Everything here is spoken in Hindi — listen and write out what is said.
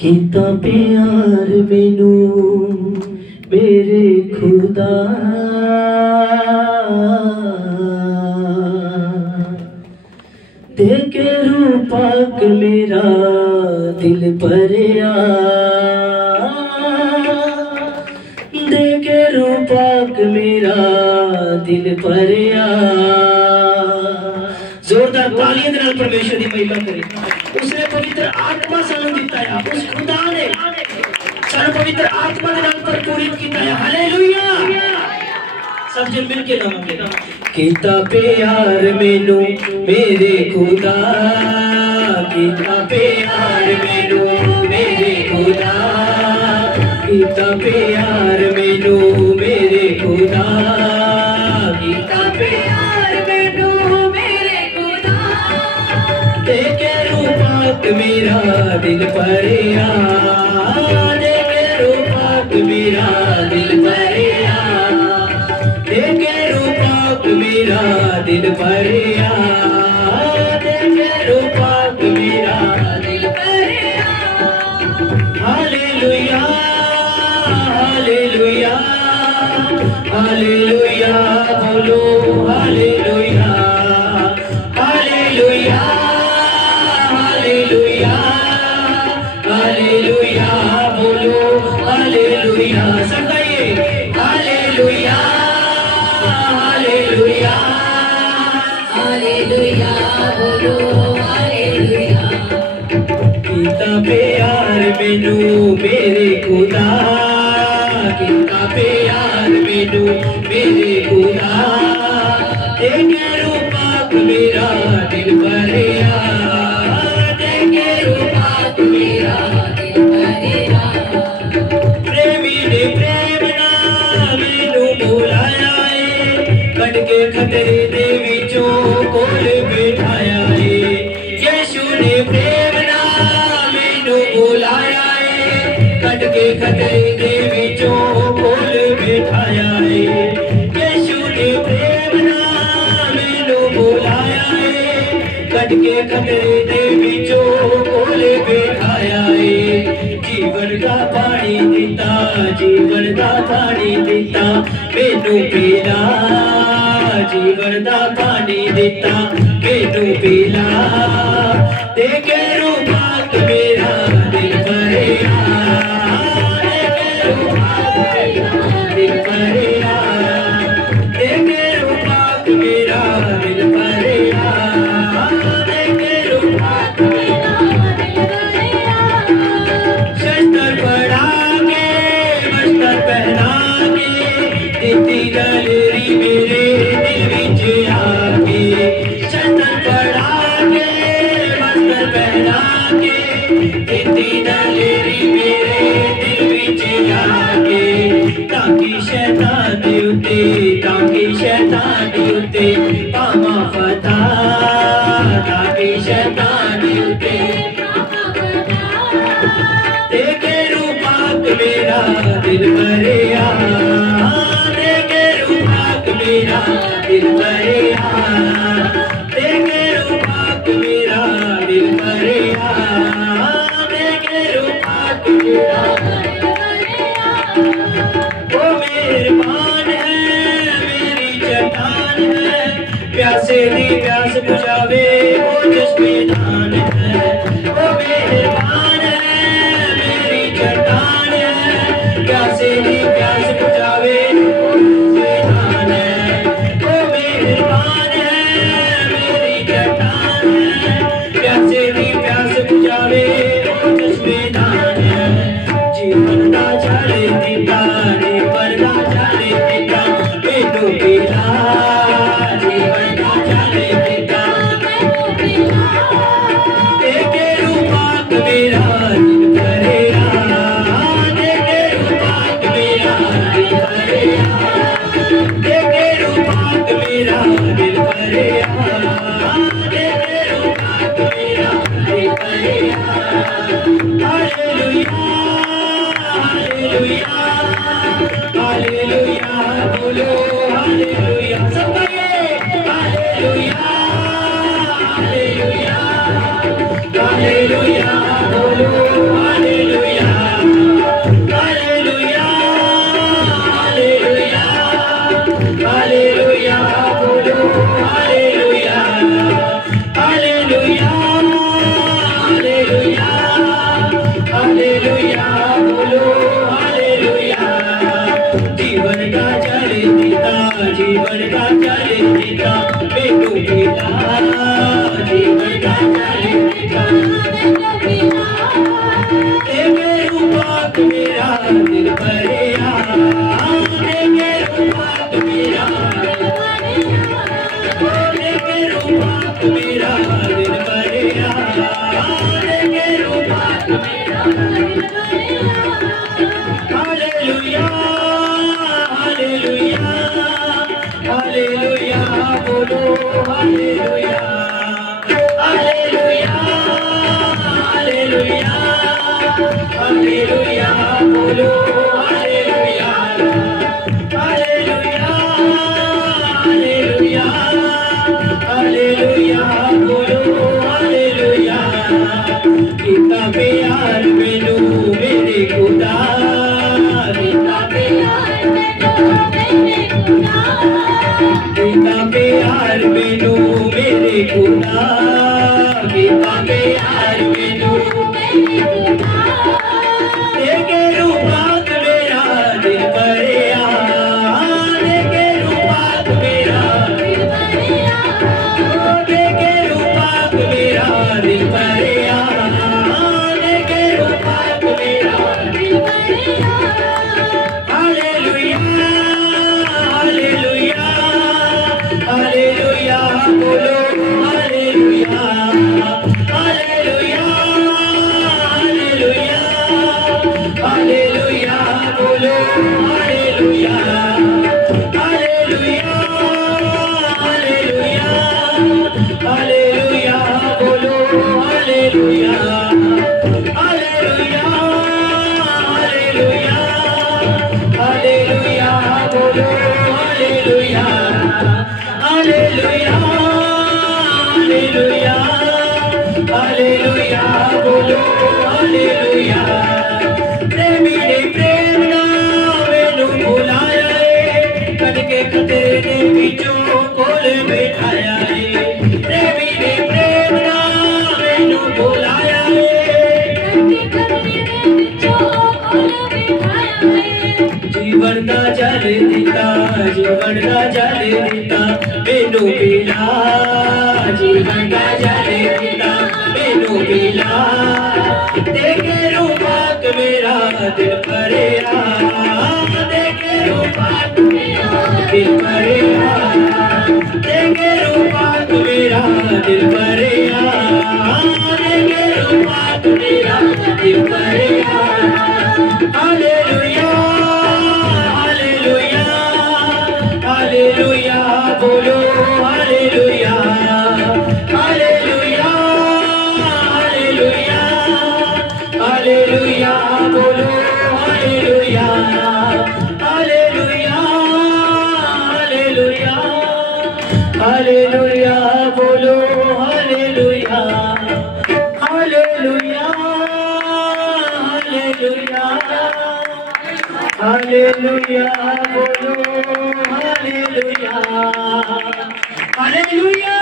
कितना प्यार मैनू मेरे खुदा देखे रूपाक मेरा दिल भरिया देखे रूपाक मेरा दिल भरिया। जोरदार तालियां दे नाल परमेश्वर दी महिमा करें। उसने पवित्र आत्मा सानू दिता है, उस खुदा ने सानू पवित्र आत्मा दे नाल भरपूरित कीता है। हालेलुया। सब जन मिल के गावांगे। कितना प्यार मैनू मेरे खुदा, कितना प्यार मैनू मेरे खुदा, कितना प्यार मैनू मेरे खुदा, कितना प्यार मैनू मेरे खुदा देखे रूपाक मेरा दिल भरिया, देखे रूपाक मेरा दिल भरिया, देखे रूपाक मेरा दिल भरिया, देखे रूपाक मेरा दिल भरिया। हालेलुया हालेलुया हालेलुया बोलो हालेलुया हालेलुया हालेलुया हालेलुया बोलो हालेलुया। सब गाइए हालेलुया हालेलुया हालेलुया बोलो हालेलुया। कितना प्यार मैनू मेरे खुदा, कितना प्यार मैनू मेरे खुदा देखे रूपाक मेरा दिल भरिया, देखे रूपाक मेरा दिल भरिया। प्रेमी ने प्रेम ना मैनू बुलाया है, कट के खतरे दे विचों कोल बिठाया है। यीशु ने प्रेम ना मैनू बुलाया है, कट के खतरे दे विचों कोल बिठाया है। यीशु ने प्रेम ना मैनू बुलाया है, कट के खतरे दे विचों कोल बिठाया है। जीवन का पानी दिता, जीवन का पानी दिता मैनू पीला, जीवन का पानी दिता मैनू पीला, देखे रूपाक मेरा दिल भरिया, देखे रूपाक मेरा दिल भरिया, देखे रूपाक मेरा दिल भरिया, देखे रूपाक मेरा दिल भरिया। शस्त्र पढ़ा के वस्त्र पहना के दिती गलेरी मेरे दिल विच आके, शस्त्र पढ़ा के वस्त्र पहना के दिती गलेरी मेरे दिल विच आके, ताकि शैतान दे उत्ते, ताकि शैतान दे उत्ते पावा फता, ताकि शैतान दे उत्ते देखे रूपाक मेरा दिल भरिया, देखे रूपाक मेरा दिल भरिया, देखे रूपाक मेरा दिल भरिया, देखे रूपाक मेरा दिल भरिया। वो मेहरबान है मेरी चट्टान है, प्यासे दी प्यास बुझावे वो चश्मे दान है। वो मेहरबान है मेरी चट्टान है, प्यासे दी प्यास बुझावे वो चश्मे दान है। वो मेहरबान है मेरी चट्टान है, प्यासे दी प्यास बुझावे वो चश्मे दान है। जीवन दा जाले दिता, जीवन दा जाले दिता मैनू पीला, जीवन दा जाले दिता हालेलुया हालेलुया हालेलुया बोलो हालेलुया हालेलुया हालेलुया हालेलुया बोलो हालेलुया हालेलुया हालेलुया हालेलुया बोलो हालेलुया इतना प्यार मैनू मेरे खुदा इतना प्यार मैनू मेरे खुदा इतना प्यार मैनू देखे रूपात मेरा दिल भरिया देखे रूपात मेरा दिल भरिया देखे रूपात मेरा दिल भरिया देखे रूपात मेरा दिल भरिया हालेलुया हालेलुया हालेलुया बोलो हालेलुया हालेलुया हालेलुया हालेलुया बोलो हालेलुया हालेलुया हालेलुया हालेलुया बोलो हालेलुया हालेलुया हालेलुया हालेलुया बोलो हालेलुया हालेलुया हालेलुया हालेलुया बोलो हालेलुया प्रेमी ने प्रेम ना मैनू बुलाया है कदके खतरे ने बिचों कोल बिठाया है प्रेमी ने प्रेम ना मैनू बुलाया है कदके खतरे ने बिचों कोल बिठाया है जीवन का जल दिता मैनू पीला जीवन का जल दिता मैनू पीला देखे रूपात मेरा दिल भरिया देखे रूपात मेरा दिल भरिया देखे रूपात मेरा दिल भरिया देखे रूपात मेरा दिल भरिया हालेलुया हालेलुया हालेलुया बोलो हालेलुया हालेलुया हालेलुया हालेलुया बोलो हालेलुया हालेलुया हालेलुया हालेलुया बोलो हालेलुया हालेलुया हालेलुया हालेलुया बोलो हालेलुया हालेलुया